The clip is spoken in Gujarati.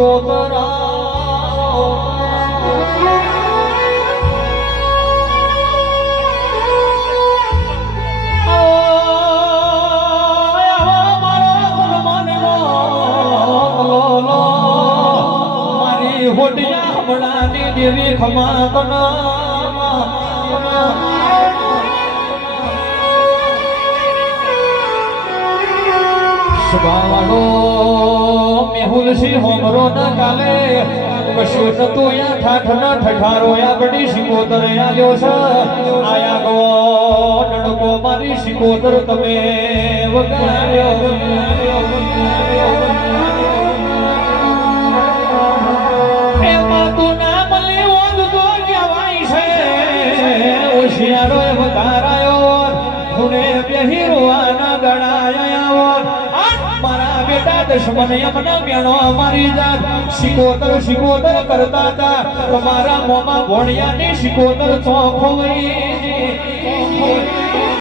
શિકોતરા હોડિયા બળાની દેવી ખમા સભાવાળો મેહુલ સિંહ હોમરો ન કાલે કશું નતું યા ઠાઠ ન ઠઠારો યા બડી શિકોતર આલ્યો છે આયા ગો ડડકો મારી શિકોતર તમે વગાડ્યો હોશિયારો વધારાયો હુને બેહીરોવાના દડાયા મારા બેટા દુશ્મન એમના મેણો મારી જાત શિકોતર શિકોતર કરતા હતા તમારા મોમાં ભોણિયાની શિકોતર ચોખો વઈ